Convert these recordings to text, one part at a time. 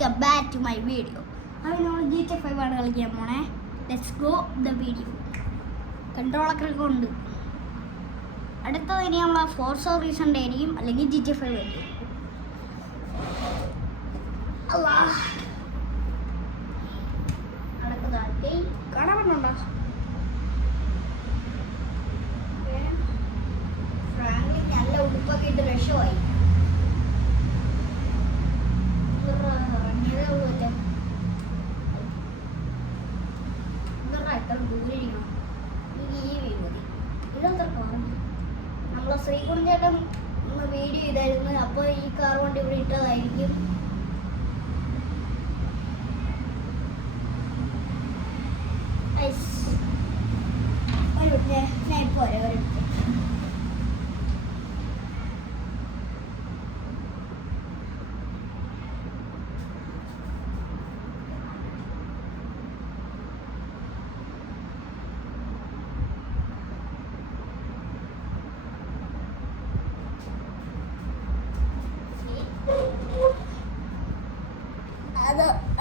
Welcome back to my video. അപ്പോൾ നമ്മൾ GTA 5 ആണ് കളിക്കാൻ പോണേ. Let's go the video. കൺട്രോളൊക്കെ ഉണ്ട്. അടുത്തത് ഇനി നമ്മൾ ഫോർസ് ഹൊറൈസൺ ആയിരിക്കും, അല്ലെങ്കിൽ GTA 5 ആയിരിക്കും. അടുത്തതാക്കി കാണാൻ പറ്റുന്നുണ്ടോ? ഫ്രാങ്ക്ലിൻ നല്ല ഉടുപ്പൊക്കെ ഇട്ട് രക്ഷമായി. നമ്മളെ ശ്രീകുണൻ ചേട്ടൻ വീഡിയോ ചെയ്തായിരുന്നു. അപ്പോൾ ഈ കാർ കൊണ്ട് ഇവിടെ ഇട്ടതായിരിക്കും. ഞാൻ ഇപ്പോൾ ഒരു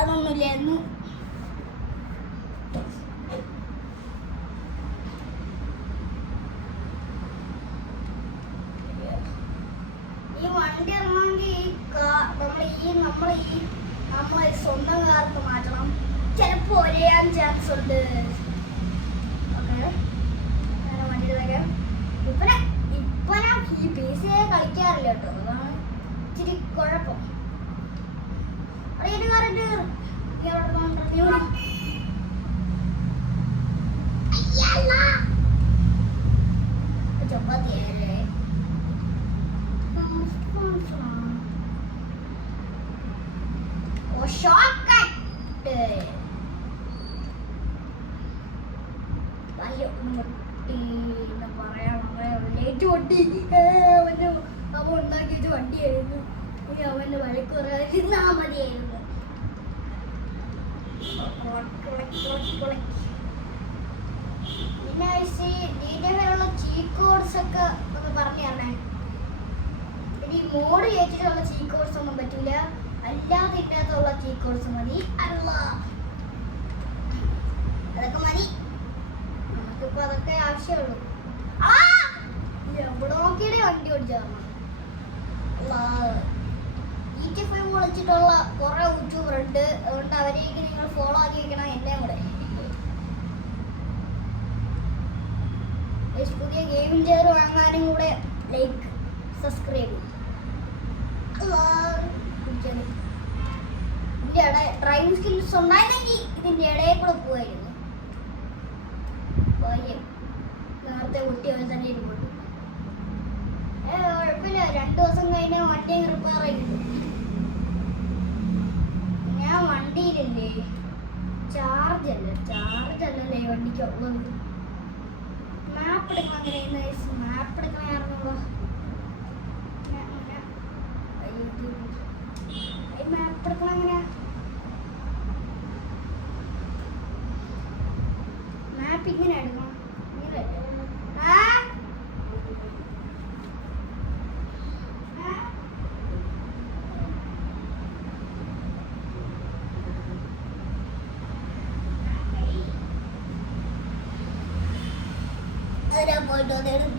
അതൊന്നുമില്ലായിരുന്നു. ഈ വണ്ടി ഇറങ്ങണമെങ്കിൽ നമ്മളെ സ്വന്തം കാർക്ക് മാറ്റണം. ചിലപ്പോൾ ഒരേയാൻ ചാൻസ് ഉണ്ട്. ഓക്കെ, വണ്ടിയിലൊക്കെ ഇപ്പൊ ഞാൻ ഈ PC കളിക്കാറില്ല കേട്ടോ. അതാണ് ഇച്ചിരി കുഴപ്പം. അവൻ ഉണ്ടാക്കിയത് വണ്ടിയായിരുന്നു. ഇനി അവന്റെ വഴക്ക് പറയാതിരുന്നാ മതിയായിരുന്നു. പിന്നെ GTA ചീറ്റ് കോഡ്സ് ഒക്കെ ഒന്ന് പറഞ്ഞു തരണേ. പിന്നെ ഈ മോഡ് കയറ്റിട്ടുള്ള ചീറ്റ് കോഡ്സ് ഒന്നും പറ്റില്ല, അല്ലാതെ ഇല്ലാത്തുള്ള ചീറ്റ് കോഡ്സ് മതി. അതൊക്കെ മതി, നമുക്കിപ്പോ അതൊക്കെ ആവശ്യമുള്ളൂ. എവിടെ നോക്കിയുടെ വണ്ടി ഓടിച്ചാൽ GTA 5 വിളിച്ചിട്ടുള്ള കുറെ യൂട്യൂബർ ഉണ്ട്. അതുകൊണ്ട് അവരെയൊക്കെ നിങ്ങൾ ഫോളോ ആക്കി വെക്കണം. എന്നെ കൂടെ പുതിയ ഗെയിമിംഗ് ചെയർ വാങ്ങാനും കൂടെ ലൈക്ക് സബ്സ്ക്രൈബ്. ഇതിൻ്റെ ഡ്രൈവിംഗ് സ്കിൽസ് ഉണ്ടായിരുന്നെങ്കിൽ ഇതിൻ്റെ ഇടയിൽ കൂടെ പോവായിരുന്നു. നേരത്തെ കുട്ടി അവൻ തന്നെ ഇരിക്കും. കുഴപ്പമില്ല, 2 ദിവസം കഴിഞ്ഞാൽ വണ്ടി റിപ്പയർ ആയി കിട്ടും. ഞാൻ വണ്ടിയിലല്ലേ, ചാർജ് അല്ലല്ലേ വണ്ടിക്ക് ഉള്ളത്. മാപ്പ് എടുക്കണം. അങ്ങനെ മാപ്പ് എടുക്കണമായിരുന്നല്ലോ. മാപ്പ് എടുക്കണം. എങ്ങനെയാ മാപ്പ്? ഇങ്ങനെ എടുക്കണം.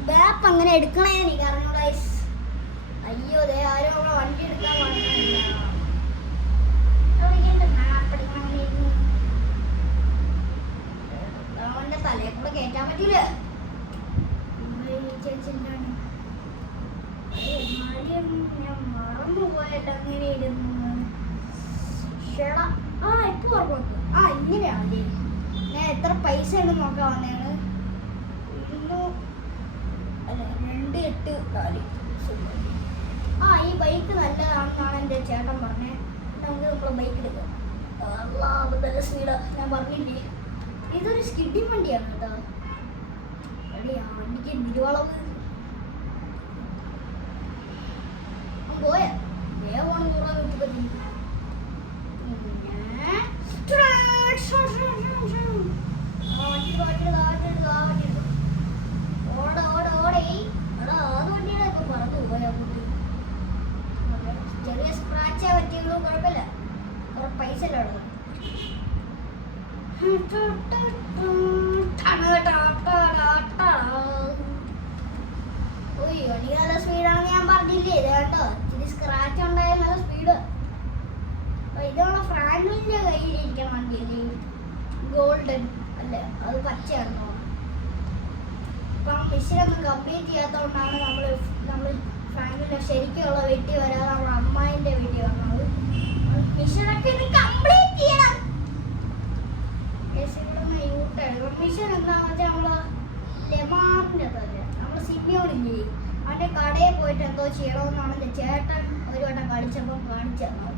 മാപ്പ് അങ്ങനെ എടുക്കണേ എനിക്ക് അറിഞ്ഞൂടാ. അയ്യോ, ദേ ആരും നമ്മളെ വണ്ടി എടുക്കാൻ മാപ്പ് എടുക്കണം. അവന്റെ തലയെ കൂടെ കയറ്റാൻ പറ്റൂല. ഞാൻ മറന്നു പോയിട്ട് അങ്ങനെ ഇരുന്നു. ഇപ്പൊ ഓർമ്മ. ഇങ്ങനെയാണല്ലേ. ഞാൻ എത്ര പൈസ ഉണ്ട് നോക്കാൻ വന്നതാണ്. 284. ഈ ബൈക്ക് നല്ലതാണെന്നാണ് എൻ്റെ ചേട്ടൻ പറഞ്ഞത്. നമുക്ക് നമ്മളെ ബൈക്ക് എടുക്കാം. നല്ല സ്പീഡ്. ഞാൻ പറഞ്ഞില്ലേ, ഇതൊരു സ്കിഡിങ് വണ്ടിയാണ് കേട്ടോ. വണ്ടിക്ക് ഇരുവളവ് പോയ വേഗമാണ് 100 ചെറിയ സ്ക്രാച്ച് പറ്റിയുള്ളൂ, കുഴപ്പമില്ല. ബേസിലാണ് എനിക്ക് നല്ല സ്പീഡാണെന്ന് ഞാൻ പറഞ്ഞില്ലേ ഇത് കേട്ടോ. ഇച്ചിരി സ്ക്രാച്ച് ഉണ്ടായ നല്ല സ്പീഡ്. ഇത് നമ്മളെ ഫ്രാങ്ക്ലിന്റെ കയ്യിലിരിക്കാൻ വേണ്ടിയില്ലേ ഗോൾഡൻ അല്ലേ, അത് പച്ചയാണെന്നോ. ഇപ്പം മിഷനൊന്നും കംപ്ലീറ്റ് ചെയ്യാത്തതുകൊണ്ടാണ് നമ്മൾ ഫ്രാങ്ക്ലിന്റെ ശരിക്കുള്ള വീട്ടിൽ വരാതെ നമ്മുടെ അമ്മായിന്റെ വീട്ടിൽ വന്നത്. മിഷനൊക്കെ ഇത് കംപ്ലീറ്റ് ചെയ്യണം. മിഷൻ എന്താണെന്ന് വെച്ചാൽ നമ്മള് ലെമാറിന്റെ തന്നെ നമ്മള് സിമിയോണില്ലേ അവന്റെ കടയിൽ പോയിട്ട് എന്തോ ചെയ്യണമെന്നാണ് എൻ്റെ ചേട്ടൻ ഒരു വട്ടം കളിച്ചപ്പോൾ കാണിച്ചു തന്നത്.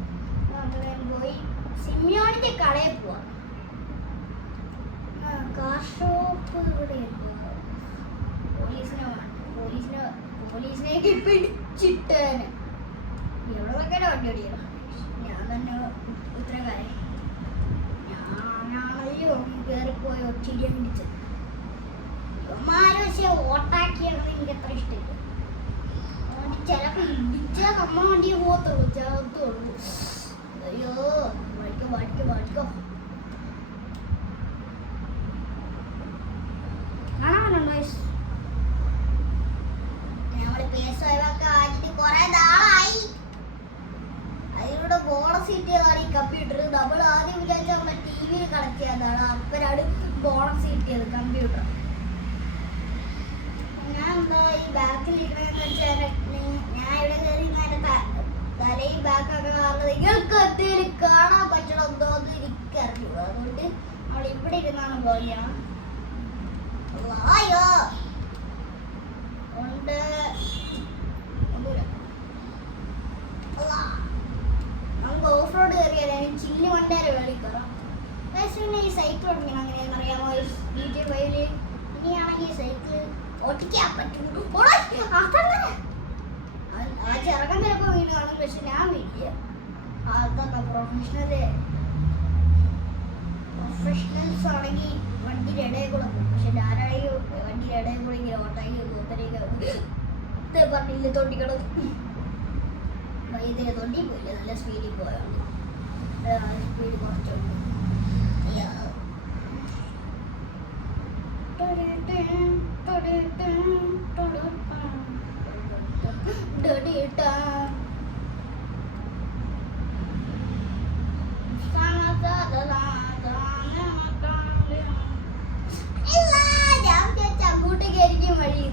അങ്ങനെ പോയി സിമിയോണിന്റെ കടയിൽ പോവാ. കാർ ഷോപ്പ് ഇവിടെ പോലീസിനെ പിടിച്ചിട്ടേനെ എവിടെ വെക്കാനോ വണ്ടി ഓടിക്കണം. ഞാൻ തന്നെ ഇത്രയും കാര്യം ഞാനാണല്ലോ കയറിപ്പോയി ഒച്ചിരിയെ പിടിച്ചത്. പക്ഷെ ഓട്ടാക്കിയത് എനിക്ക് അത്ര ഇഷ്ടമില്ല. ചിലപ്പോ ഇടിച്ച നമ്മ വണ്ടിയെ പോകത്തുള്ളൂ, ചേർത്തുള്ളൂ. അയ്യോ പഠിക്കോ കാണാനുണ്ടോ? ഞമ്മള് പേസൊക്കെ ആക്കിട്ട് കൊറേ നാളായി. അതിലൂടെ ബോണസ് കിട്ടിയതാണ് ഈ കമ്പ്യൂട്ടർ. നമ്മൾ ആദ്യം വിചാരിച്ച നമ്മുടെ TV യിൽ കണക്ട് ചെയ്യാതാണ്, അപ്പനാണ് ബോണസ് കിട്ടിയത് കമ്പ്യൂട്ടർ. ഞാൻ എന്താ ഈ ബാക്കിൽ ഇരിക്കണെന്ന് വെച്ചാൽ ഞാൻ ഇവിടെ കയറി തലയും ബാക്കൊക്കെ കാരണം നിങ്ങൾക്ക് എന്തെങ്കിലും കാണാൻ പറ്റണമെന്നോ എന്ന് എനിക്കറിഞ്ഞു. അതുകൊണ്ട് നമ്മൾ ഇവിടെ ഇരുന്നാണ് പോലെയാണ് ഉണ്ട്. നമുക്ക് ഓഫ് റോഡ് കയറിയാൽ ചില്ലി വണ്ടേരെ വെളിയിൽ കയറാം. ഈ സൈക്കിൾ ഓടിക്കണം അങ്ങനെയാണെന്ന് അറിയാമോ? GTA5 ഇനിയാണെങ്കിൽ സൈക്കിൾ ഓടിക്കാൻ പറ്റുള്ളൂ. ആ ചെറുക്കൻ ചിലപ്പോൾ വീട് കാണും, പക്ഷെ ഞാൻ വീട്ടില്ല. അതൊക്കെ പ്രൊഫഷണൽസ് ആണെങ്കിൽ വണ്ടിയുടെ ഇടയിൽ കൂടെ പോകും. പക്ഷെ ഞാനാണെങ്കിൽ വണ്ടിയുടെ ഇടയിൽ കൂടെ ഇങ്ങനെ ഓട്ടാക്കി മൂപ്പരേക്ക് പറഞ്ഞില്ല തൊണ്ടിക്കണം. ഇതിന് തൊണ്ടി പോയില്ല, നല്ല സ്പീഡിൽ പോയാണ്. സ്പീഡ് കുറച്ചുണ്ട്. അങ്ങോട്ടേക്ക് ആയിരിക്കും വഴി.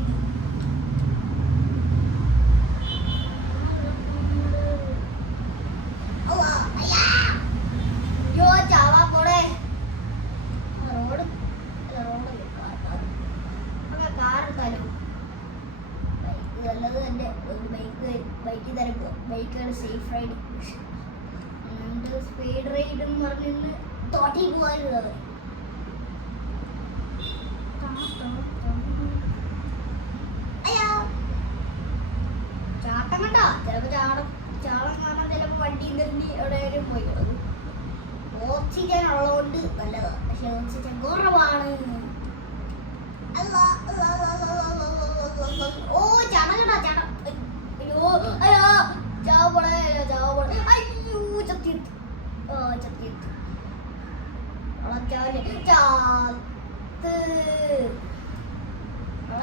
ബൈക്കാണ് സേഫ് റൈഡ്. സ്പീഡ് റൈഡ് എന്ന് പറഞ്ഞിട്ട് തോട്ടി പോകാനുള്ളത്. ചാട്ടം കണ്ടോ? ചിലപ്പോ ചാളം കാണാൻ ചിലപ്പോ വണ്ടി നിർത്തി എവിടെയും പോയി കിടക്കും. ഓക്സിജൻ ഉള്ളതുകൊണ്ട് നല്ലതാണ്, പക്ഷെ ഓക്സിജൻ കുറവാണ്. ഓ ചാടം കണ്ടോ? ചാടം. അയ്യോ അയ്യോ ചാവോളെ അയ്യോ ചത്തിയെത്തു.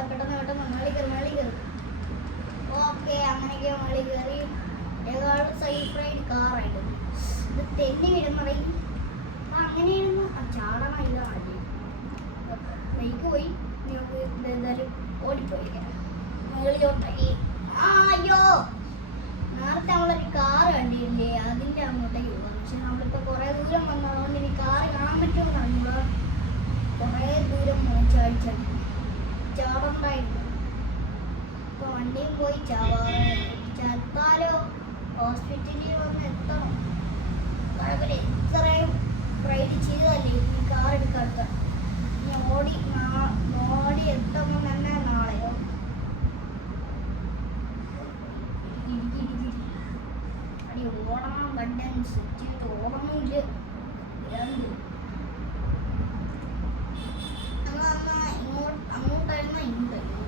പെട്ടെന്ന് മേളി കയറി. ഓക്കെ, അങ്ങനെയൊക്കെ മേളി കയറി. സേഫ് റൈഡ് കാറായിട്ട് ഇത് തെന്നി വീഴുന്നറി. അങ്ങനെയായിരുന്നു ചാടണമില്ല. ബൈക്ക് പോയി എന്തായാലും ഓടിപ്പോയി മേളിലോട്ടായി. അയ്യോ, നേരത്തെ നമ്മളൊരു കാറ് കണ്ടില്ലേ, അതിൻ്റെ അങ്ങോട്ടേക്ക് പോകാം. പക്ഷെ നമ്മളിപ്പോൾ കുറേ ദൂരം വന്നതുകൊണ്ട് ഇനി കാറ് കാണാൻ പറ്റുമെന്ന് അറിഞ്ഞൂടാ. കുറേ ദൂരം ചാടണ്ടായിരുന്നു. ഇപ്പോൾ വണ്ടിയും പോയി ചത്താലോ ഹോസ്പിറ്റലിൽ വന്ന് എത്തണം. കുഴപ്പമില്ല, ഇത്രയും റൈഡ് ചെയ്തതല്ലേ ഈ കാർ എടുക്കാത്ത. ഇനി ഓടി എത്തുമ്പോൾ തന്നെ നാളെയോ ഓടണം. ബട്ടൺ സെറ്റ് ചെയ്ത് ഓടണമില്ല. അങ്ങോട്ടായിരുന്ന ഇങ്ങോട്ടായിരുന്നു.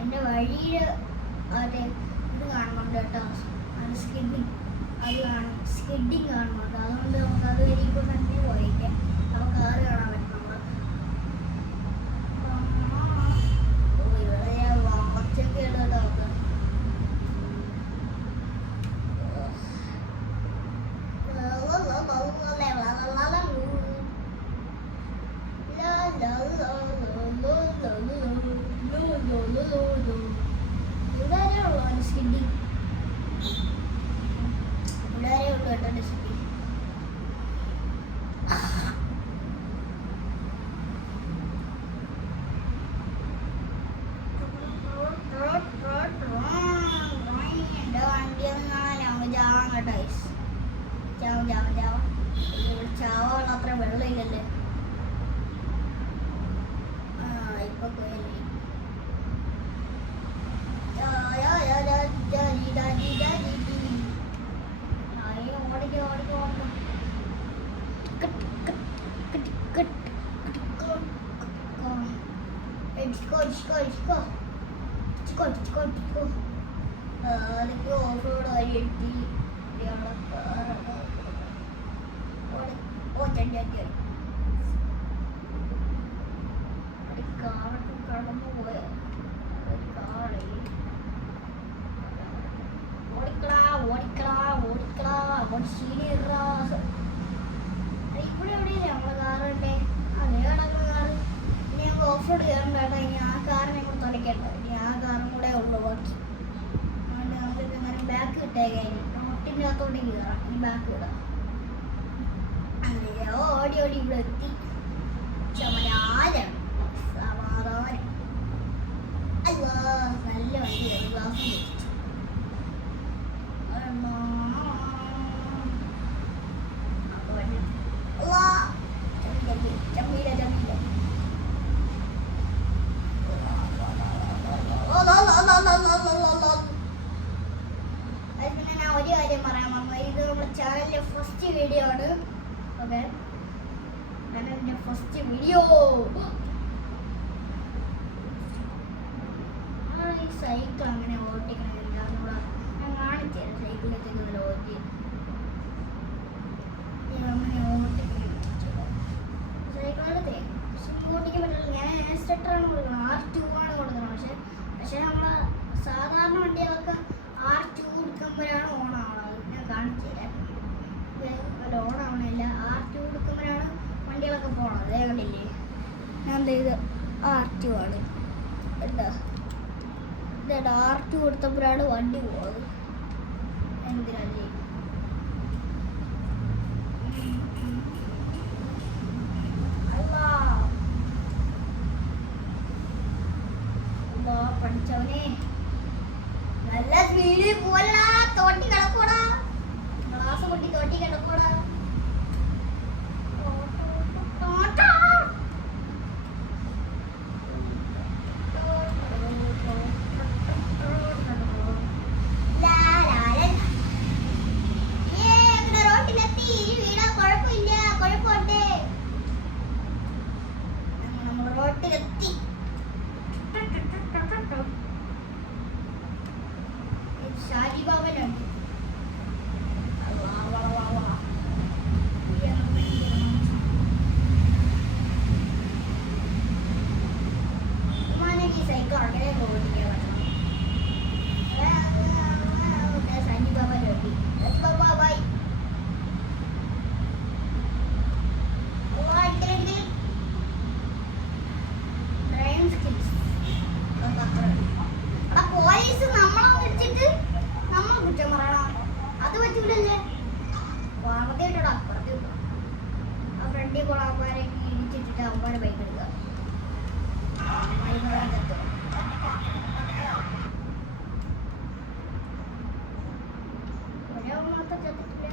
എൻ്റെ വഴിയിൽ ഇത് കാണുന്നുണ്ട് കേട്ടോ, സ്കിഡിങ് അത് കാണും. ഹെഡിങ് കാണുന്നത്. അതുകൊണ്ട് നമുക്ക് അത് വരിപ്പോൾ തന്നെ പോയിട്ടേ നമുക്ക് കാറ് കാണാൻ പറ്റും. ചാവത്ര വെള്ളമില്ലല്ലേ. ഇപ്പൊ ഓഫ്റോഡ് വഴി എത്തി കടന്നു പോയോ ഓടിക്കളാ ഇവിടെ എവിടെയില്ലേ നമ്മളെ കാറുണ്ടേ. അതേ കിടക്കുന്ന കാറ്. ഇനി ഞങ്ങൾ ഓഫ് റോഡ് കയറണ്ടാട്ടോ. ഇനി ആ കാറിനെ കൂടെ തുലയ്ക്കണ്ട. ഇനി ആ കാറും കൂടെ ഉള്ളു ബാക്കി. അതുകൊണ്ട് നമ്മളിപ്പോൾ ഇങ്ങനെ ബാക്ക് കിട്ടേക്കായി നോട്ടിൻ്റെ അകത്തോട്ട് കയറാം. ഇനി ബാക്ക് ഇടാം. ഓടി ഇവിടെ എത്തി. ചമരാരം സമാധാനം. അയ്യോ നല്ല വണ്ടിയാണ്. ഗ്ലാസ് ഞാൻ ഒരു കാര്യം പറയാം. ഇത് നമ്മുടെ ചാനലിലെ ഫസ്റ്റ് വീഡിയോ ആണ്. ഓക്കെ, ചാനലിന്റെ ഫസ്റ്റ് വീഡിയോ. ഈ സൈക്കിൾ അങ്ങനെ ഓട്ടിക്കണില്ല. ഞാൻ കാണിച്ചു തരാം. സൈക്കിളൊക്കെ ഇങ്ങനെ ഓട്ടി അങ്ങനെ ഓട്ടിക്കണം. സൈക്കിളൊക്കെ ഓട്ടിക്കാൻ പറ്റില്ല. ഞാൻ സ്റ്റാർട്ടറാണ് കൊടുക്കണം. R2 ആണ് കൊടുക്കുന്നത്. പക്ഷെ നമ്മളെ സാധാരണ വണ്ടികളൊക്കെ R2 കൊടുക്കുമ്പോഴാണ് ഓണാവുന്നത്. ഞാൻ കാണിച്ചു തരാം. ഓണാവണില്ല. R2 കൊടുക്കുമ്പോഴാണ് വണ്ടികളൊക്കെ പോകണം. അതേ കണ്ടില്ലേ, ഞാൻ എന്ത് ചെയ്ത് R2 ആണ് കേട്ടോ. ഇതാ R2 കൊടുത്തപ്പോഴാണ് വണ്ടി പോകുന്നത്. എന്തിനല്ലേ പഠിച്ചവനെ നല്ല സ്പീഡിൽ പോവല്ല. തോട്ടി കിടക്കൂടാ. ഗ്ലാസ് പൊട്ടി തോട്ടി കിടക്കൂടാ. റോട്ടിലെത്തി. ഷാജിബാബനുണ്ട്. ഈ സൈക്കിൾ അങ്ങനെ ഓടിക്കാൻ പറ്റണം. ഷാജിബാബനുണ്ട്. ഷാജിബാബായി ഡ്രൈവിംഗ് സ്കിൽസ്. പോലീസ് നമ്മളെ വിളിച്ചിട്ട് നമ്മൾ കുറ്റം പറയണം. അത് പറ്റൂലല്ലേ. വാർത്തയിട്ടോടാ അപ്പുറത്ത് ആ ഫ്രണ്ടിൽ കൂടെ അവന്മാരെ ഇടിച്ചിട്ടിട്ട് അവന്മാരെ ബൈക്ക് എടുക്കുക. ഒരാൾ മാത്രം ചത്തിട്ടില്ല.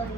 ഒരു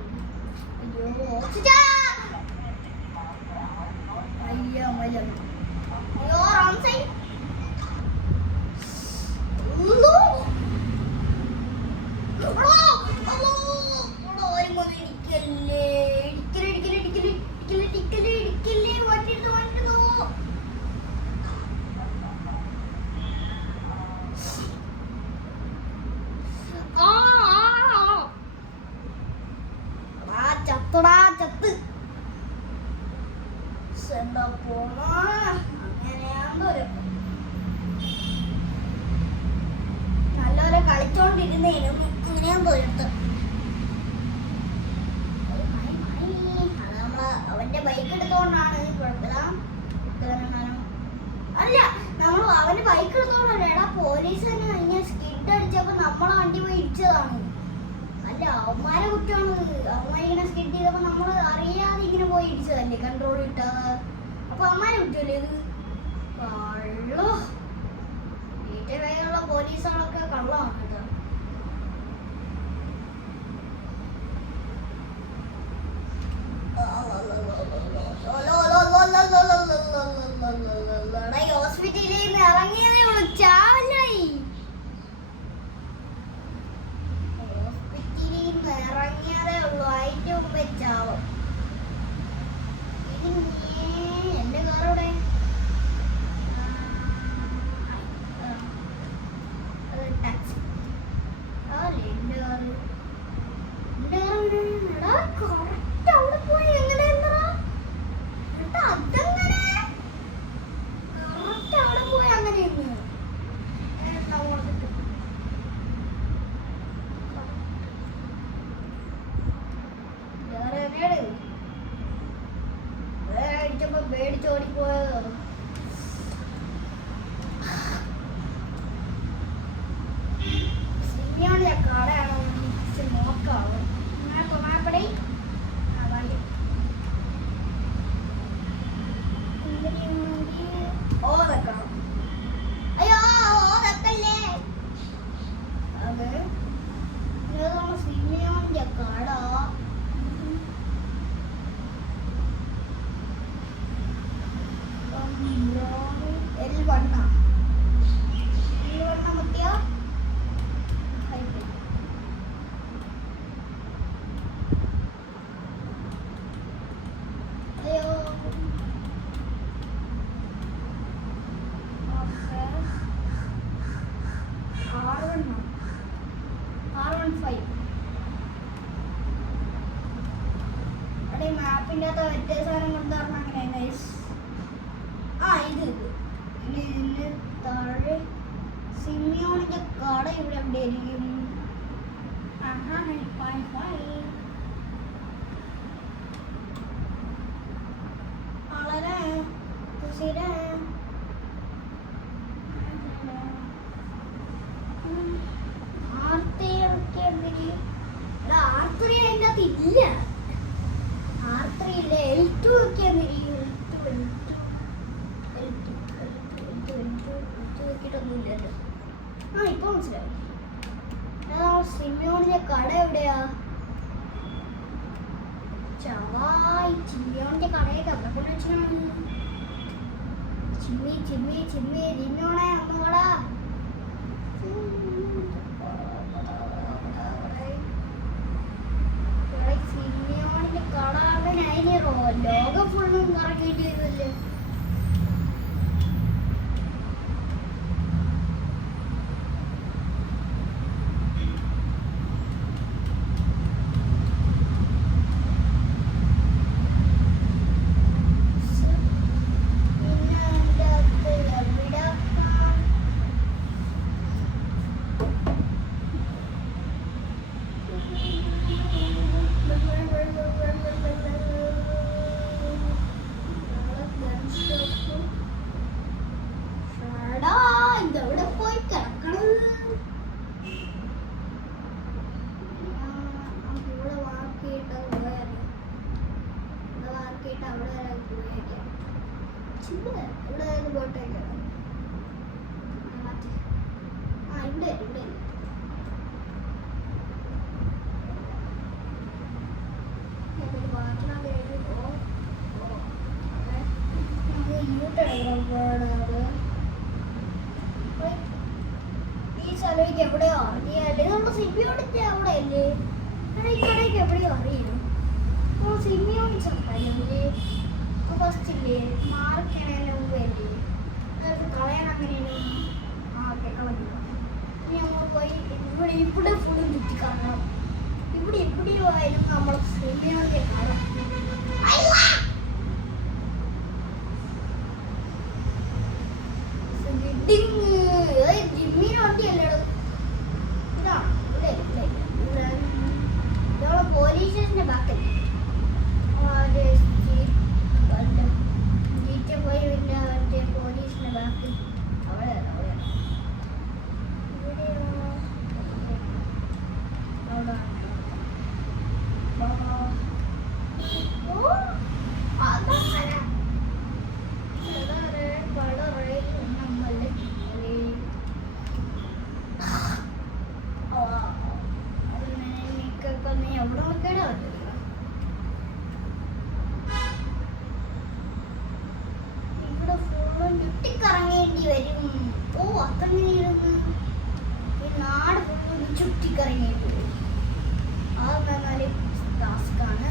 എടുത്തോണ്ടിരുന്നേനും അങ്ങനെയും തൊഴുത്ത് അവന്റെ ബൈക്ക് എടുത്തോണ്ടാണ് കുഴപ്പമില്ല. അല്ല നമ്മൾ അവന്റെ ബൈക്ക് എടുത്തോണ്ടല്ല, എടാ പോലീസ് തന്നെ ഇങ്ങനെ സ്കിഡ് അടിച്ചപ്പോ നമ്മളെ വണ്ടി പോയി ഇടിച്ചതാണ്. അല്ല അവന്മാരെ കുറ്റമാണ്. അവന്മാർ ഇങ്ങനെ സ്കിഡ് ചെയ്തപ്പോ നമ്മൾ അറിയാതെ ഇങ്ങനെ പോയി ഇടിച്ചതല്ലേ കൺട്രോൾ ഇട്ടാതെ. അപ്പൊ അവന്മാരെ കുറ്റമല്ലേ ഇത്? കള്ളോ ഏറ്റവും വേഗമുള്ള പോലീസുകളൊക്കെ കള്ളമാണ് കേട്ടോ. ഹോസ്പിറ്റലിൽ നിന്ന് ഇറങ്ങിയതേ ഉള്ളൂ, ചാവല്ലായി. ഹോസ്പിറ്റലിൽ നിന്ന് ഇറങ്ങിയതേ ഉള്ളൂ, അതിന്റെ മുമ്പേ ചാവും. എന്റെ കാറോടെ ടാക്സി എന്റെ കാറ് കറക്റ്റ് അവിടെ പോയി എങ്ങനെ അതങ്ങനെ കറക്റ്റ് അവിടെ പോയി അങ്ങനെ അടിച്ചപ്പോ പേടിച്ചോടിപ്പോയത്. സിനിമയുടെ കടയാണോ നോക്കാവോ കൊമാപ്പടി ഓ വെക്കണം. അയ്യോ ഓ വെക്കല്ലേ. അത് സിനിമയുടെ കട L1 മത്തിയ അയ്യോ R15 അവിടെ മാപ്പിൻ്റെ അകത്ത് ഒറ്റ സാധനം കൊണ്ട് പറഞ്ഞാൽ അങ്ങനെ നൈസ്. ഇത് ഇതിന് താഴെ സിമിയോണിന്റെ കട ഇവിടെ എവിടെ ആയിരിക്കും? വളരെ R3 അതിൻ്റെ അകത്ത് ഇല്ല. R3 ഇല്ല, L2 ഒക്കെ നോക്കിയിട്ടൊന്നുമില്ലല്ലോ. ഇപ്പൊ മനസ്സിലായി. സിമിയോണിന്റെ കട എവിടെയാ? ചവായ് ചിമ്മിയോണിന്റെ കടയൊക്കെ അവിടെ കൊണ്ട് വെച്ചാണ്. ചിമ്മി ചിമ്മി ചിമ്മി ചിമ്മിയോണെ അമ്മകടാ. സിമിയോണിന്റെ കട അതിന് ലോകം ഫുള്ളും കറക്കിയിട്ട് വരുമല്ലേ. ഈ സ്ഥലത്തേക്ക് എവിടെയോ അറിയാല്ലേ? നമ്മുടെ സിമിയോണിക്ക് അവിടെ അല്ലേ? ഈ കടയ്ക്ക് എവിടെയോ അറിയും. സിമിയോണിക് അല്ലേ ഫസ്റ്റ് ഇല്ലേ? മാർക്കണേന് മുമ്പ് അല്ലേ? കളയാൻ അങ്ങനെയാണ്. ഓക്കെ കളഞ്ഞു. ഇനി നമ്മൾ പോയി ഇവിടെ ഫുള്ളും ചുറ്റി കാണണം. ഇവിടെ എവിടെയോ ആയാലും നമ്മൾ സിമിയോണിക്ക് കാണാം. ജിമ്മിന് വണ്ടിയല്ലേ ഇതാണ്. നാട് ചുറ്റിക്കറങ്ങിയിട്ട് അതെന്ന് പറഞ്ഞാൽ ടാസ്ക്കാണ്.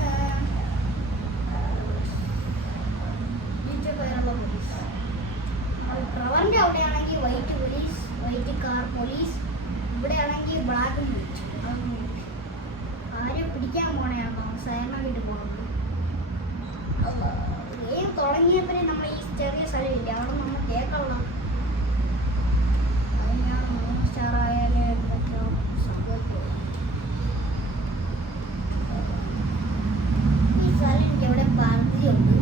പോലീസ് പ്രവറിൻ്റെ അവിടെയാണെങ്കിൽ white police, white car police. ഇവിടെയാണെങ്കിൽ ബ്ലാക്ക് പോലീസ്. ആരും പിടിക്കാൻ പോണെയാണോ സേന വീട് പോകുന്നത്. ഗെയിം തുടങ്ങിയപ്പോഴേ നമ്മൾ ഈ ചെറിയ സ്ഥലമില്ല അവിടെ നമ്മൾ കേൾക്കുള്ള അതിനാണ് 3 സ്റ്റാർ ആയാലും എന്തൊക്കെയോ സംഭവിക്കുക. ഈ സ്ഥലം എനിക്ക് എവിടെ പരിധിയുണ്ട്.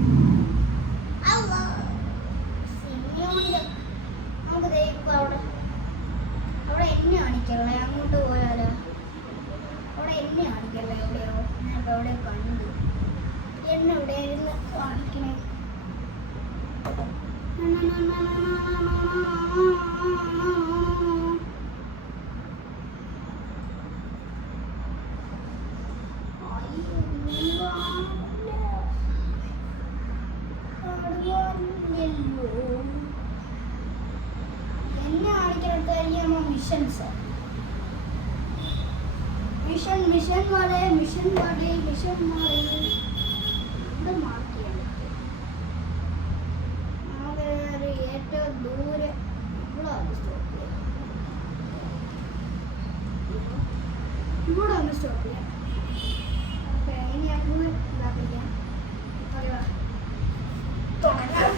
നമുക്ക് ദൈവം അവിടെ എന്നെ കാണിക്കല്ലേ, അങ്ങോട്ട് പോയാലോ അവിടെ എന്നെ കാണിക്കല്ലേ. എവിടെയോ ഞാൻ എവിടെ കണ്ടു എന്നെ എവിടെയായിരുന്നു കാണിക്കണേ. എന്നെ കാണിക്കണ മിഷൻസ് മിഷൻ വാടേ ഇത് മാറ്റിയാണ് ഏറ്റവും ദൂരെ ഇവിടെ ഒന്ന് സ്റ്റോപ്പ് ചെയ്യാം. ഓക്കെ ഇനി അങ്ങ് ഇതാക്കിക്കാം. തുടങ്ങാം.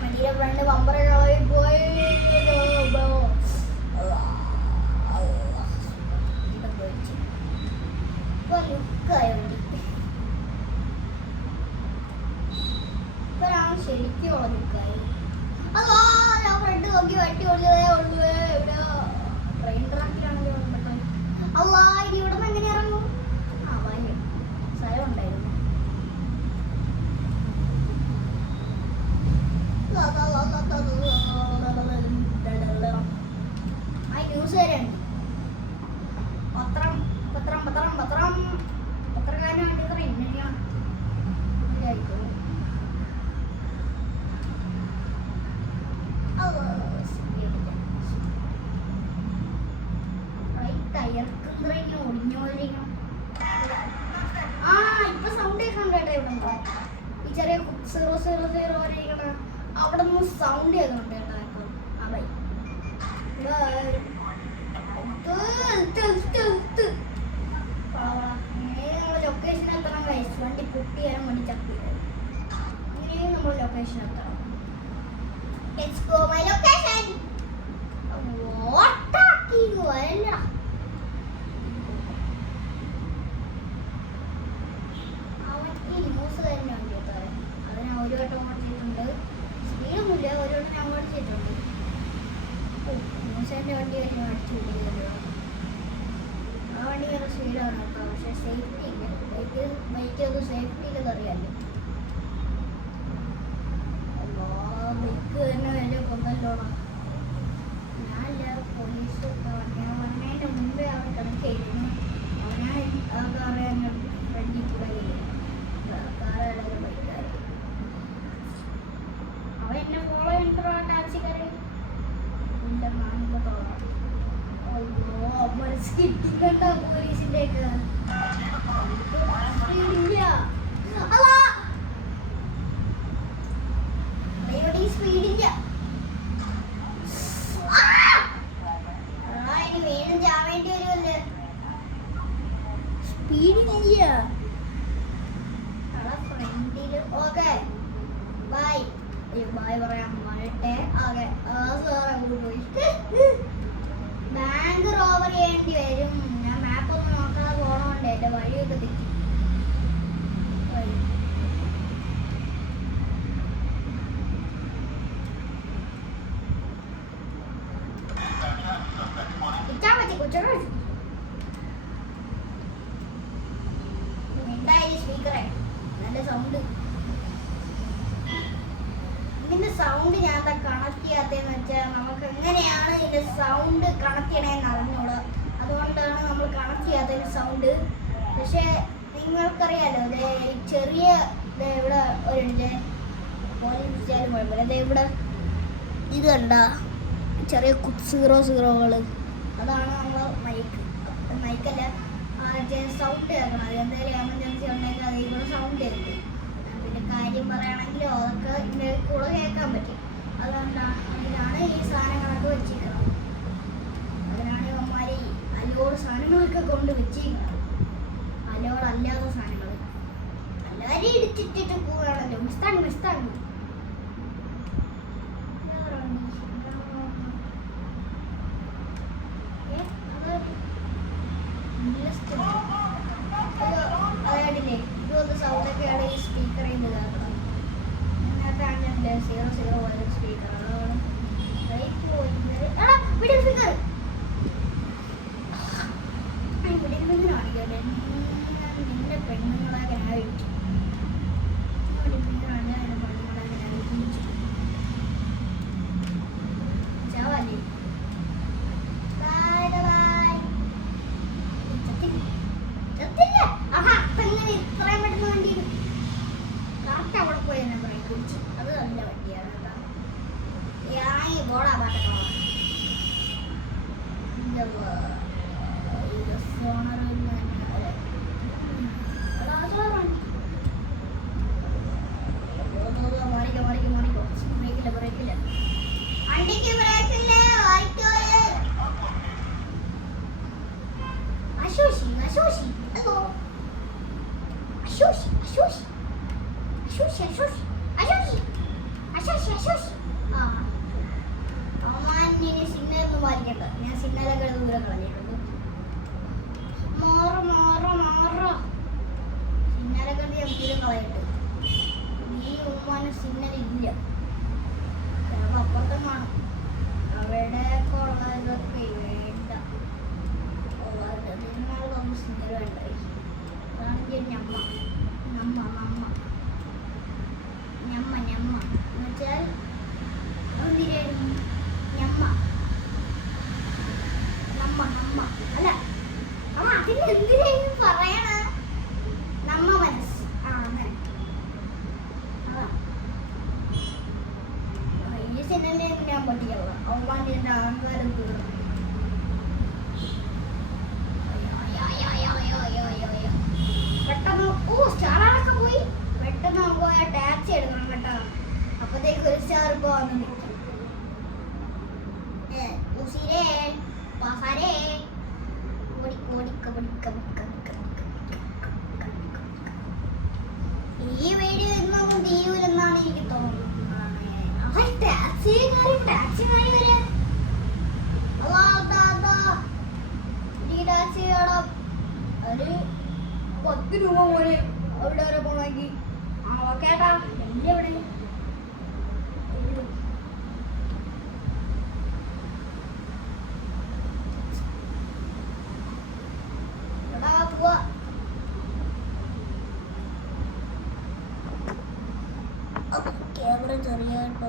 വണ്ടിയുടെ ഫ്രണ്ട് ബമ്പറുകളായി പോയി. ഇപ്പോൾ ലുക്കായി വണ്ടി. ഇപ്പോഴാണ് ശരിക്കും ഉള്ള ലുക്കായി. അതോ ഞാൻ ഫ്രണ്ട് നോക്കി വണ്ടി ഓടിച്ചതേ ഉള്ളൂ. എവിടെയോ ട്രെയിൻ ട്രാക്കിലാണെങ്കിൽ അല്ല ഇനി ഇവിടെ നിന്ന് എങ്ങനെ ഇറങ്ങും? ആ വരും സ്ഥലം ഉണ്ടായിരുന്നു. ആ ന്യൂസ് വരെയുണ്ട്. പത്രക്കാരനാണ് ഇത്ര ഇന്നലെയാണ് ഒടിഞ്ഞോണ്ടിരിക്കണം. ആ ഇപ്പൊ സൗണ്ട് കേൾക്കാൻ കേട്ടോ. ഇവിടെ ഈ ചെറിയ 000 അവിടെ നിന്ന് സൗണ്ട് കേൾക്കുന്നുണ്ട് കേട്ടോ. അതെ ലൊക്കേഷൻ എത്തണം ഗൈസ്. വണ്ടി പൊട്ടി ചെയ്യാൻ വേണ്ടി ചപ്പിയത് അങ്ങനെയും നമ്മൾ ലൊക്കേഷൻ എത്തണം. Let's go my location. വരണ്ട അവൻ ഈ ന്യൂസ് തന്നെ ഉണ്ട് കേട്ടോ. അത് ഞാൻ ഒരു വട്ടം ഓടിച്ചിട്ടുണ്ട്. സ്പീഡൊന്നുമില്ല, ഒരു വട്ടം ഞാൻ ഓടിച്ചിട്ടുണ്ട്. ന്യൂസിൻ്റെ വണ്ടി തന്നെ അടിച്ചു വിട്ടില്ല. ആ വണ്ടി നല്ല സ്പീഡാണ് കേട്ടോ. പക്ഷെ സേഫ്റ്റി ഇല്ല. ബൈക്ക് അത് സേഫ്റ്റി ഇല്ലെന്ന് അറിയാമല്ലോ. ബൈക്ക് തന്നെ വലിയ കൊന്നല്ലോണം. ഞാനില്ല പോലീസ് ഞാൻ വന്നതിൻ്റെ മുമ്പേ അവൻ കിടക്കായിരുന്നു. അവനാ ആ കാറ് തന്നെ വണ്ടി കൂടെ കാറുകളുടെ ബൈക്കാര് അവൻ എന്നെ ഫോളോ ചെയ്തിട്ടോ ടാക്സിക്കാരെ എൻ്റെ നാണിപ്പത്തോളം കിട്ടിക്കണ്ട പോലീസിൻ്റെ ഒക്കെ സ്പീഡില്ല. ഇനി വീണ്ടും ചാവേണ്ടി വരുമല്ലേ. സ്പീഡില്ല ഫ്രണ്ടില്. ഓക്കെ ബൈ ബൈ പറയാൻ വരട്ടെ. ഓക്കെ സാർ അങ്ങോട്ട് പോയി. ബാങ്ക് റോബർ ചെയ്യേണ്ടി വരും. ഞാൻ മാപ്പൊന്നും നോക്കാതെ പോകണോണ്ട് എൻ്റെ വഴിയൊക്കെ തെറ്റി. സ്പീക്കറെ നല്ല സൗണ്ട്. ഇതിന്റെ സൗണ്ട് ഞാൻ കണക്ട് ചെയ്യാത്തതെന്ന് വെച്ചാൽ നമുക്ക് എങ്ങനെയാണ് ഇതിന്റെ സൗണ്ട് കണക്ട് ചെയ്യണേന്ന് അറിഞ്ഞോളൂ. അതുകൊണ്ടാണ് നമ്മൾ കണക്ട് ചെയ്യാത്തതിന്റെ സൗണ്ട്. പക്ഷെ നിങ്ങൾക്കറിയാലോ ചെറിയ ഇവിടെ ഒരു പോലീസ് കുഴപ്പമില്ല. ഇവിടെ ഇത് കണ്ട ചെറിയ 0 അതാണ് നമ്മൾ മൈക്കല്ല സൗണ്ട് കേൾക്കണം. അത് എന്തെങ്കിലും എമർജൻസി ഉണ്ടെങ്കിൽ അതിൽ കൂടെ സൗണ്ട് കേൾക്കും. പിന്നെ കാര്യം പറയുകയാണെങ്കിലോ അതൊക്കെ ഇതിൻ്റെ കൂടെ കേൾക്കാൻ പറ്റും. അതിനാണ് ഈ സാധനങ്ങളൊക്കെ വെച്ചിരിക്കുന്നത്. അതിനാണ് ഇവന്മാർ അലോട് സാധനങ്ങളൊക്കെ കൊണ്ട് വെച്ചിരിക്കുന്നത്. അലോടല്ലാത്ത സാധനങ്ങൾ എല്ലാവരും ഇടിച്ചിട്ടിട്ട് പോവുകയാണല്ലോ. മിസ്താണ്ട് അതായിട്ടില്ലേ ഇതൊന്ന് സൗണ്ടൊക്കെയാണ് ഈ സ്പീക്കറിൽ നിന്ന് ഇതാക്കണം. ഇതിനകത്ത് അങ്ങനെ 0 പോലെ സ്പീക്കർ അതാണ് നിന്റെ പെണ്ണുങ്ങളെ ചാവാലേ അത് നല്ല വണ്ടിയാണ് ബോളാ പാട്ടൊക്കെ സിഗ്നലൊന്നും പാലിക്കണ്ട. ഞാൻ സിഗ്നലൊക്കെ ദൂരം കളഞ്ഞിട്ടുണ്ട്. സിഗ്നലൊക്കെ ഞാൻ ദൂരം കളയിട്ട് ഈ ഉമ്മാന് സിഗ്നൽ ഇല്ല. ചിലപ്പോൾ അപ്പുറത്തും കാണും. അവിടെയൊക്കെ ഉള്ളതൊക്കെ വേണ്ട. നിങ്ങളൊന്നും സിഗ്നൽ വേണ്ട. അതാണ് ഞമ്മ എന്നുവെച്ചാൽ നമ്മ അല്ല അതിന് എന്തിനേലും പറയണ നമ്മ മനസ്സ് ഈ സിനിമയെ ഞാൻ പറ്റിയുള്ള അവന്മാരുടെ എൻ്റെ അഹങ്കാരം തീർന്നു. പെട്ടെന്ന് സ്റ്റാറൊക്കെ പോയി. പെട്ടെന്ന് നമുക്ക് ടാക്സി എടുക്കണം കേട്ടോ. അപ്പത്തേക്ക് ഒരു സ്റ്റാർ ഇപ്പോൾ വന്ന് നിൽക്കും. ഈ വീഡിയോ ഇന്നൊന്നും തീരൂലെന്നാണ് എനിക്ക് തോന്നുന്നത്. ടാക്സിക്കാരി വരെ ഒരു 10 രൂപ പോലെ അവിടെ വരെ പോണെങ്കിൽ കേട്ടാ എന്റെ എവിടെ ക്യാമറ ചെറിയായിട്ട്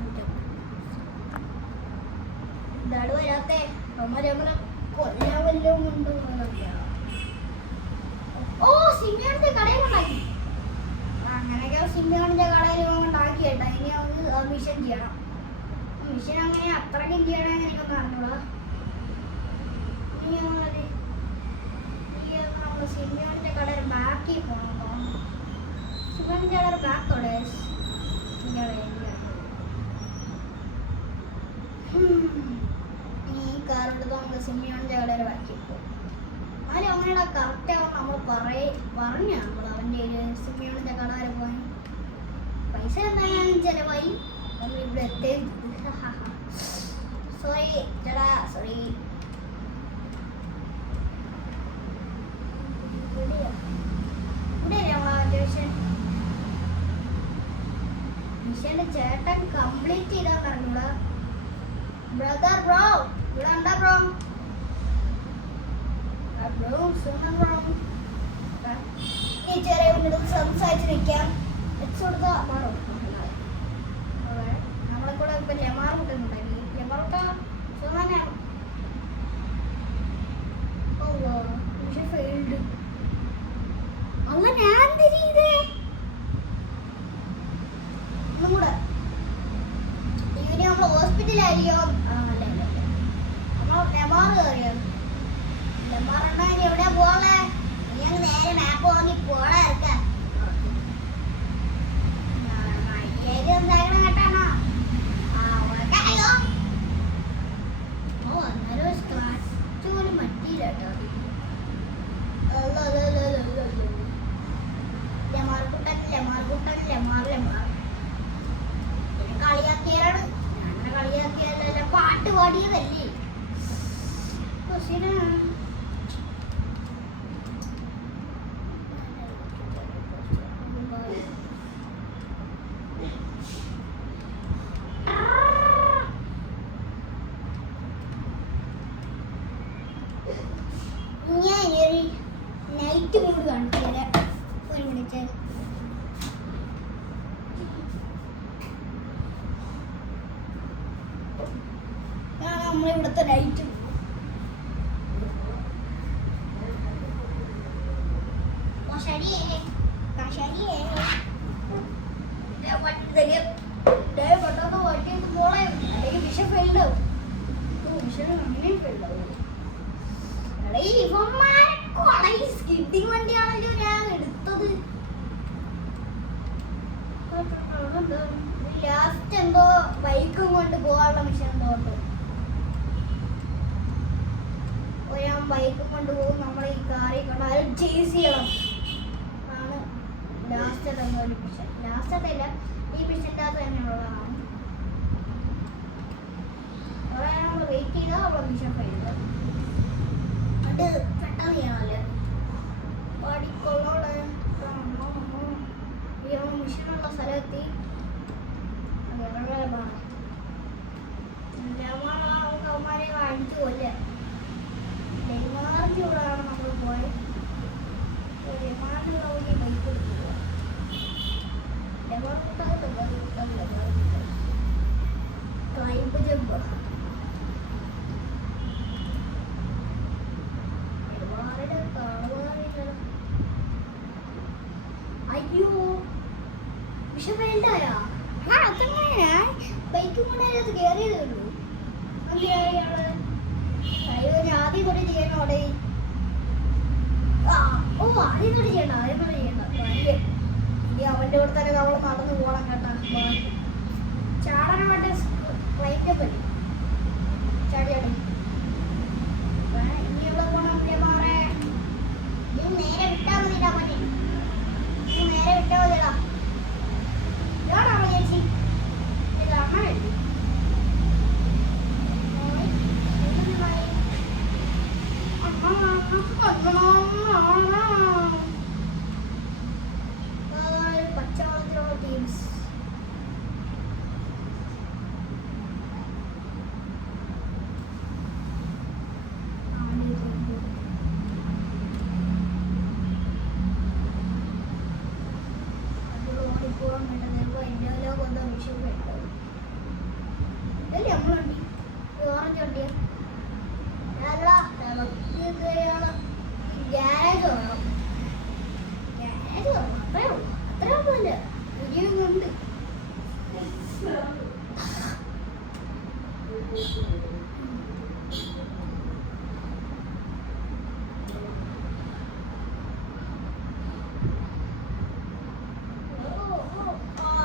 ഇതാണ് വരാത്തെ. നമ്മളെ കൊല്ലാൻ വല്ലതും ഉണ്ടോ? സിംഹയുടെ കടയിൽ ഉണ്ടാക്കി. അങ്ങനെയൊക്കെ സിംഹയുടെ കടയിൽ ഉണ്ടാക്കി കേട്ടോ. ഇനി നമുക്ക് മിഷൻ ചെയ്യണം. മിഷൻ അങ്ങനെ അത്രയ്ക്കും ചെയ്യണം അങ്ങനെയൊക്കെ അറിഞ്ഞൂടാ. നമ്മൾ സിംഹയുടെ കടയിൽ ബാക്കിൽ പോകണം. സിംഹയുടെ കടയിൽ ബാക്കോടെ ഈ കാറുള്ളത് നമുക്ക് സിംഹയുടെ കടയിൽ ബാക്കി പോകും. ആരും അങ്ങനെയുള്ള കറക്റ്റ് ആവും നമ്മൾ പറഞ്ഞു നമ്മൾ അവൻ്റെ സിംഹയുടെ കട വരെ പോയി പൈസ എന്തായാലും ചിലവായി. നമ്മൾ ഇവിടെ എത്തി. സോറി ചേട്ടാ സോറി. ഇവിടെ മിഷന്റെ ചേട്ടൻ കംപ്ലീറ്റ് ചെയ്താൽ പറഞ്ഞൂടാ. ബ്രദർ ബ്രോ ഇവിടെ ഉണ്ടാ ബ്രോ. ഈ ചെറിയ സംസാരിച്ച് നിൽക്കാം. നമ്മളെ കൂടെ ഇപ്പൊ ലെമാർ കിട്ടുന്നുണ്ടായി. ലെമാറൂട്ട ഫെയിൽഡ്. അല്ല ഞാൻ തിരിയതേ ഒന്നും കൂടെ. ഇവര് നമ്മൾ ഹോസ്പിറ്റലായിരിക്കും. അല്ല പാട്ട് പാടിയതല്ലേ. ഞാനൊരു നൈറ്റ് മൂഡ് കാണിച്ചു തരാം. ഒരു മിനിറ്റ്. നമ്മളിവിടുത്തെ നൈറ്റ് സ്കിഡിങ് വണ്ടിയാണല്ലോ ഞാൻ എടുത്തത്. ലാസ്റ്റ് എന്തോ ബൈക്കും കൊണ്ട് പോകാനുള്ള മിഷൻ എന്തോ ഉണ്ട്. ഞാൻ ബൈക്കും കൊണ്ട് പോകും. നമ്മളെ ഈ കാറിൽ കൊണ്ട് ആരും ചേസ് ചെയ്യണം ആണ് ലാസ്റ്റ് എന്തോ ഒരു മിഷൻ. ലാസ്റ്റത്തെ അല്ല, ഈ മിഷൻ്റെ അകത്ത് തന്നെയുള്ളതാണ്. അവിടെ നമ്മൾ വെയിറ്റ് ചെയ്താൽ അവിടെ മിഷൻ കഴിയുന്നത്. അത് പെട്ടെന്ന് ചെയ്യണമല്ലോ. പാടിക്കൊള്ളോടെ മിഷനുള്ള സ്ഥലമെത്തി. അവന്മാരെ അടിച്ചു കൊല്ല. ഡെമാറിൻ്റെ കൂടെയാണ് നമ്മൾ പോയത്. ഡെമാറിൻ്റെ അവിടെ ബൈക്ക് എടുക്കുക. ഡെമാർ ക്ലൈംബ് ജമ്പ്. അയ്യോ വിഷം വേണ്ടായോ? അതങ്ങനെ ബൈക്കും കൊണ്ട് അതിനകത്ത് കയറിയതേ ഉള്ളൂ. അയാള് ആദ്യം തൊട്ട് ചെയ്യണോടെ. ഓ ആദ്യം തൊട്ട് ചെയ്യണ്ട, ആദ്യം തൊട്ട് ചെയ്യണ്ട. ഇനി അവൻ്റെ കൂടെ തന്നെ നമ്മൾ നടന്നു പോകണം കേട്ടാ. ചാടാൻ വേണ്ട ഫ്ലൈറ്റ് പറ്റി ചാടി ചാടി ഇനി ഇവിടെ പോകണം. മാറേ നേരെ വിട്ടാൽ മതിടാ പറ്റി. നേരെ വിട്ടാൽ മതിടാ. ഇതാണോ ചേച്ചി? ഇത് അമ്മ എഴുതി. പച്ചവളത്തിലുള്ള ടീംസ് ഓടിപ്പോകാൻ വേണ്ട. ചിലപ്പോൾ എൻ്റെ കൊണ്ടോ വിഷയം വേണ്ടത് ഇതല്ലേ നമ്മളുണ്ട്. ഓറഞ്ച് വണ്ടിയാ. ഗ്യാരേജ് വേണം. ഗ്യാരേജ് വേണം. അത്രേ ഉള്ളൂ. അത്രേ ഒന്നുമില്ല. പുതിയുണ്ട്.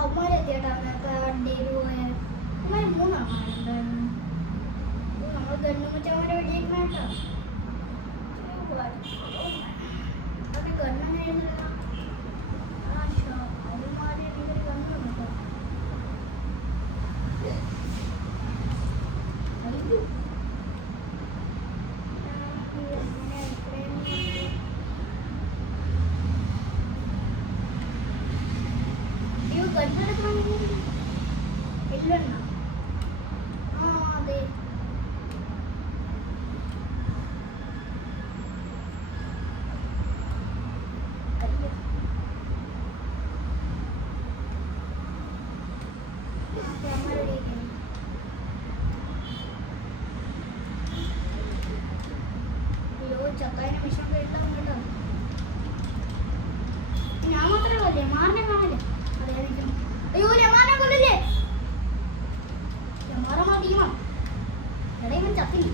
അമ്മരെത്തിയേട്ടാ വണ്ടിയിൽ പോയ അമ്മ മൂന്നാണ് എന്തായിരുന്നു. നമ്മൾ ഗണ്ണുമുറ്റവരെ വെടിയേക്കുന്ന കേട്ടോ. അത് ഗണ്ണെങ്ങനെ എഴുതുക? അവന്മാരെ ഇവര് ഗണ്ണു കേട്ടോ. ഗണ്ണെടുക്കണമെങ്കിൽ ഇല്ലെണ്ണ. ആ അതെ. ചക്കായനെ മിഷൻ കേട്ടോ. ഞാൻ മാത്രമേ കൊല്ലേ, മാറിനെ കാണില്ലേ. അതെ അയ്യോ രമാനെ കൊല്ലില്ലേ. രമാറ ടീമാ. എടാ ഇവൻ ചത്തില്ല.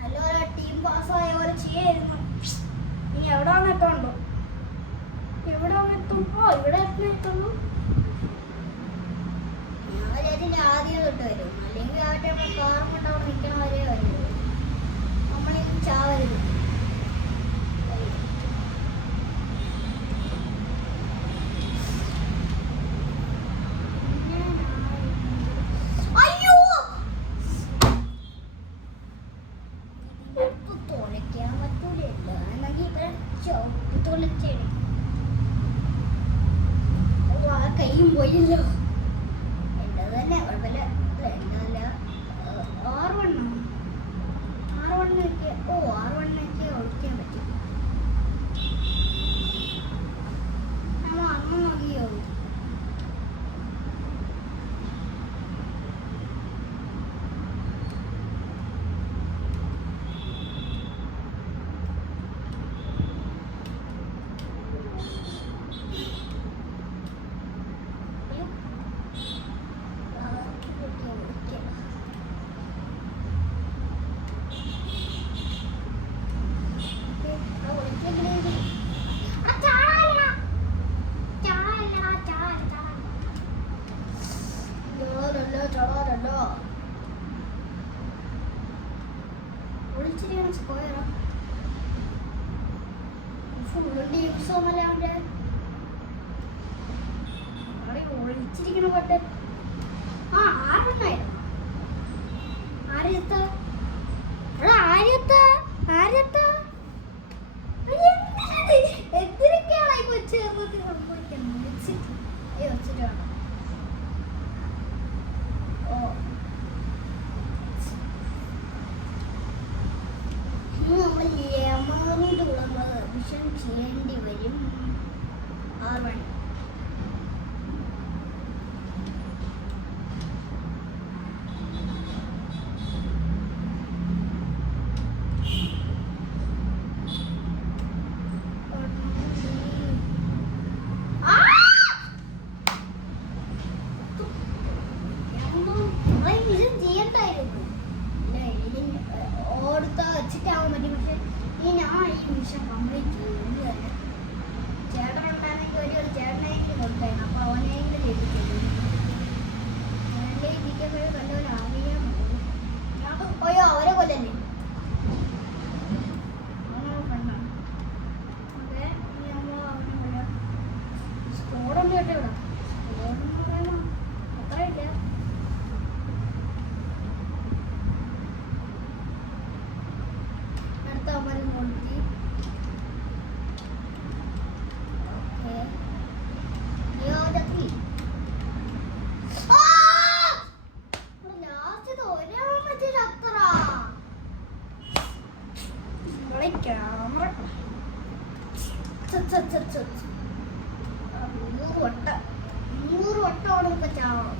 നല്ല ടീം പാസ്സായ പോലെ ചെയ്യായിരുന്നു. ഇനി എവിടെ വന്നെത്തുണ്ടോ? എവിടെ വന്നെത്തുമ്പോ ഇവിടെ എത്തുന്നു. ആദ്യം തൊട്ട് വരും. അല്ലെങ്കിൽ ആദ്യം നമ്മൾ കാറും കൊണ്ട് അവിടെ നിൽക്കണ വരെ വരും. നമ്മളിന്ന് ചാവരുത്. പോയില്ലോ. എൻ്റെ തന്നെ കുഴപ്പമില്ല. എന്താ R1 R1 R1 ഒളിക്കാൻ പറ്റും. നമ്മൾ അന്ന് നോക്കിയോ? ഒളിച്ചിരിക്കണ പോട്ടെ. ആരുണ്ടായിരുന്നു? എന്തിനൊക്കെയാണ് ഈ കൊച്ചു സംഭവിക്കുന്നത്? നമ്മൾ വിഷൻ ചെയ്യേണ്ടി വരും. R1 നൂറ് വട്ടമാണ് ഇപ്പൊ ചാവണം.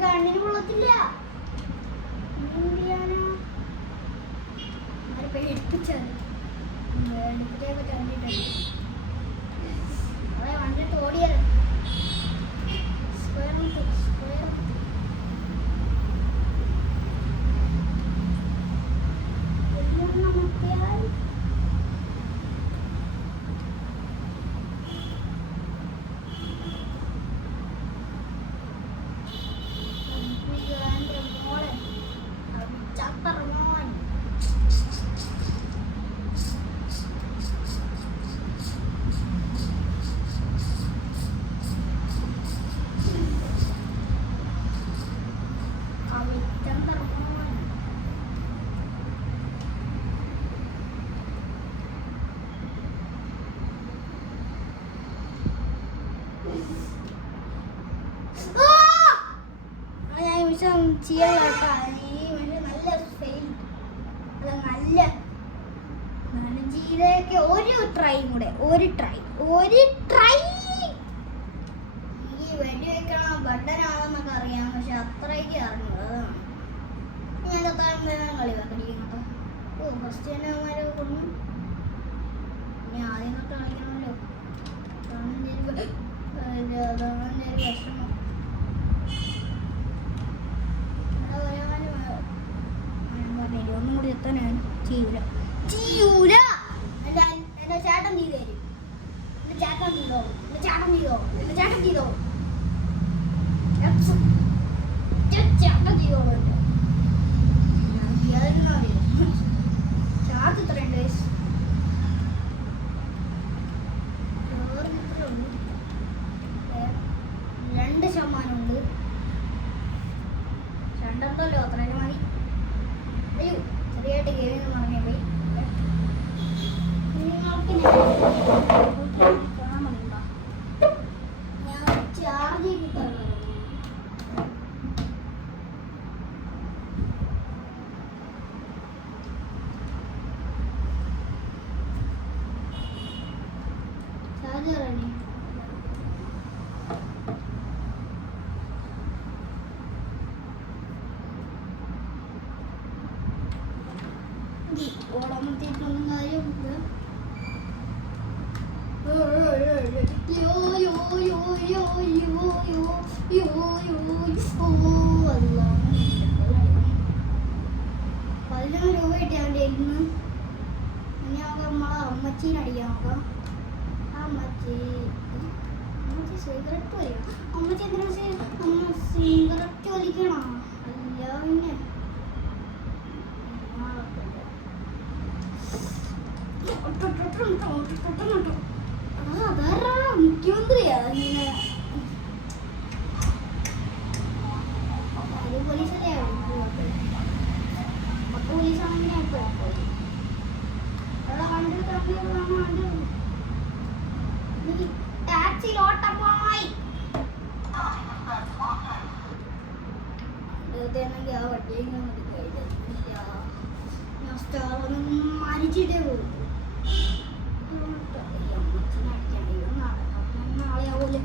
കണ്ണിന് കൊള്ളത്തില്ല. പേടിപ്പിച്ചത് വന്നിട്ട് ഓടിയാലോ. ചെയ്യട്ടോ ഈ നല്ല ഫെയിൽ അല്ല നല്ല നനജീരയൊക്കെ ഒരു ട്രൈയും കൂടെ ഒരു ട്രൈ ഈ വെടി വെക്കണ ബട്ടനാണെന്നൊക്കെ അറിയാം, പക്ഷെ അത്രയ്ക്ക് അറിഞ്ഞു. അതാണ് ഞാൻ കളി വെക്കടിക്കുന്നത്. ഓ ഫസ്റ്റ് തന്നെ അവന്മാരെ കൊണ്ടു. ഇനി ആദ്യം തൊട്ട് കളിക്കണമല്ലോ. അതാണ് എൻ്റെ വിഷമം. ഒന്നും കൂടി എത്താൻ ചെയ്യൂല എന്റെ ചേട്ടൻ ചെയ്തു തരും. എന്റെ ചേട്ടൻ ചെയ്തോ ചേട്ടൻ ചെയ്തോ ചേട്ടൻ ചെയ്തോളൂ ചാർജ് ഇത്രയുണ്ട്. രണ്ട് ശതമാനമുണ്ട്. രണ്ടെണ്ണല്ലോ അത്രയും മതി. അയ്യോ ചെറിയായിട്ട് ഗെയിമെന്ന് പറഞ്ഞേ പോയി. ഞാൻ ചാർജ് ചെയ്തിട്ടാണ് ചാർജറാണ്. ഓടാമത്തേക്കൊന്നും കാര്യമില്ല. $11 രൂപ കിട്ടിയ അവൻ്റെ ഇന്ന്. ഇനി നമുക്ക് നമ്മളെ അമ്മച്ചീനെ അടിക്കാൻ നോക്കാം. അമ്മച്ചി സിഗരറ്റ് വലിക്കണം. അമ്മച്ചി എന്തിനാ സിഗരറ്റ് വലിക്കണോ? അല്ല പിന്നെ അതാരാ മുഖ്യമന്ത്രിയാ ഇങ്ങനെ പോലീസല്ലേ? പോലീസാണെങ്കിൽ ടാക്സിയിലോട്ടമായി ആ വണ്ടിയെങ്കിലും മതി. മരിച്ചിട്ടേ പോകും. നാളെ ആവൂല.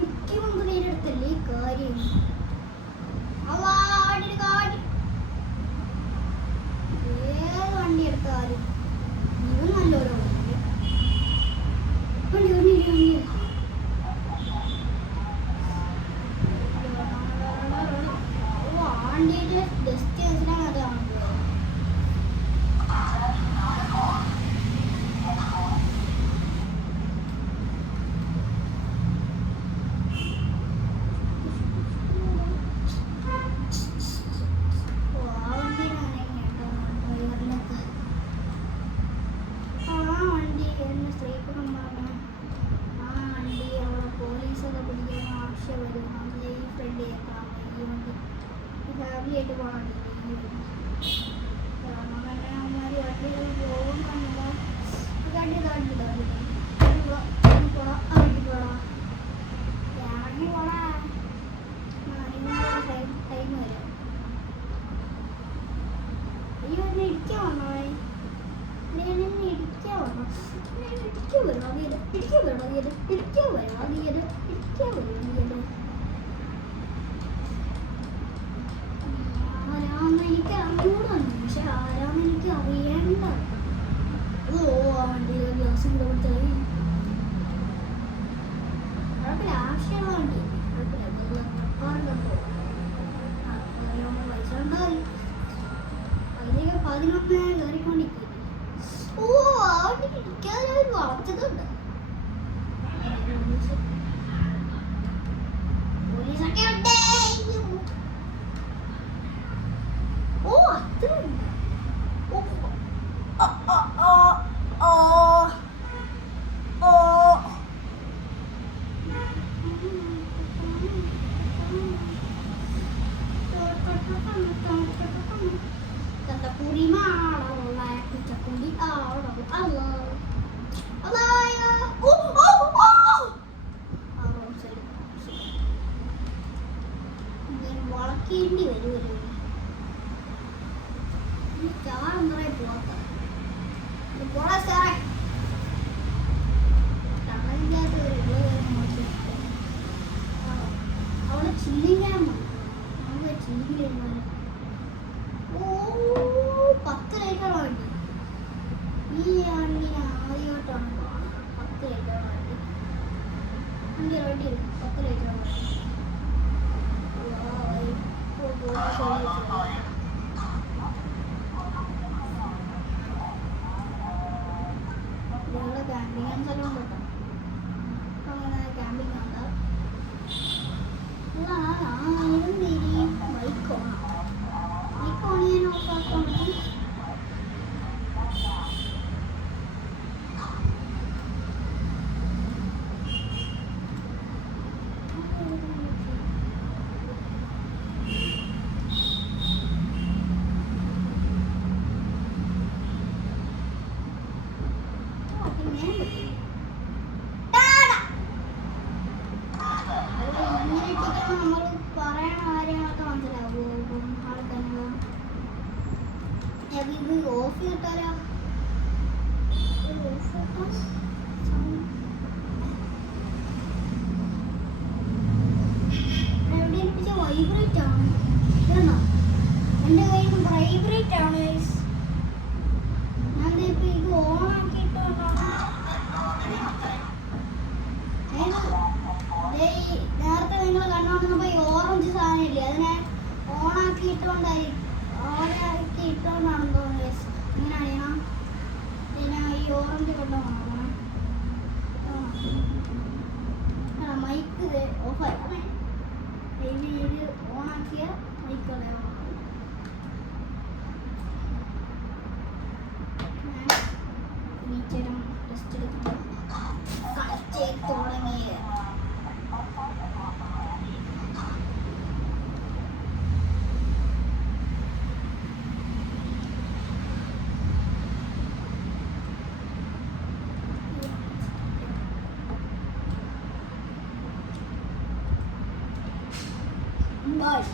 മുഖ്യമന്ത്രിയുടെ അടുത്തല്ലേ ഈ കാര്യം. ഏത് വണ്ടി എടുത്താലും ഇത് നല്ലൊരു വണ്ടിയുടെ ഡെസ്റ്റിനേഷനാണ് അതാണ്. ഫാമിലിയായിട്ട് പോകണം. അമ്മമാര് വണ്ടികൾ പോകുന്നില്ല. ഇറങ്ങി പോടാ ടൈം വരും. അയ്യോ എന്നെ ഇടിക്കാൻ വന്നോ? ഇടിക്കാൻ വന്നോ? ഇടിക്കാൻ വരുമോ? ഇടിക്കാൻ വരുമോ? ഇടിക്കാൻ വരുമോ? ഇടിക്കാൻ വരുമോ? എനിക്ക് അറിഞ്ഞൂടാണ്, പക്ഷെ ആരാന്ന് എനിക്ക് അറിയേണ്ട. ഓ ആ വണ്ടിയിലെ ഗ്ലാസ് കൂടെ കൊടുത്തായി. കുഴപ്പമില്ല, ആവശ്യമുള്ള വണ്ടി കുഴപ്പമില്ല. പൈസ ഉണ്ടായി. അതിലേക്ക് 11 കയറിക്കൊണ്ടിരിക്കും. ഓ ആ വണ്ടി ഇടിക്കാതെ അവർ വളർച്ചതുണ്ട്. പോലീസൊക്കെ ഉണ്ട്. ഓ അത്രയുണ്ട്. ഓ വണ്ടി റെഡി 10 ലൈറ്റ് ക്യാമ്പിങ് സ്ഥലം കേട്ടോ. അങ്ങനെ ക്യാമ്പിങ് ഉണ്ട്. ബൈക്ക് ഓൺ ചെയ്യാൻ ഓഫാക്കണം. നമ്മൾ പറയണ കാര്യങ്ങളൊക്കെ മനസ്സിലാവും ആൾക്കാർക്ക്. ഇത് ഓഫ് ചെയ്തിട്ടാലോ? എവിടെ വൈബ്രേറ്റ് ആണ് ഇതെന്നോ? എൻ്റെ കയ്യിൽ നിന്ന് വൈബ്രേറ്റ് ആണ്. ഞാൻ ഇപ്പൊ ഇത് ഓൺ ആക്കിയിട്ടാണ്. നേരത്തെ നിങ്ങൾ കണ്ടോണ്ടിരുന്നപ്പോ ഈ ഓറഞ്ച് സാധനം ഇല്ലേ, അതിനെ ഓണാക്കിയിട്ടോണ്ടാണെന്ന് തോന്നുന്നു. ഇങ്ങനെ അറിയണം. പിന്നെ ഈ ഓറഞ്ച് കൊണ്ടുപോകണം. മൈക്ക് ഓഫായി ഇത് ഓണാക്കിയ മൈക്ക് ടീച്ചറും ടെസ്റ്റ് എടുത്തിട്ട് കണക്ട് ചെയ്ത് തുടങ്ങി. Bye.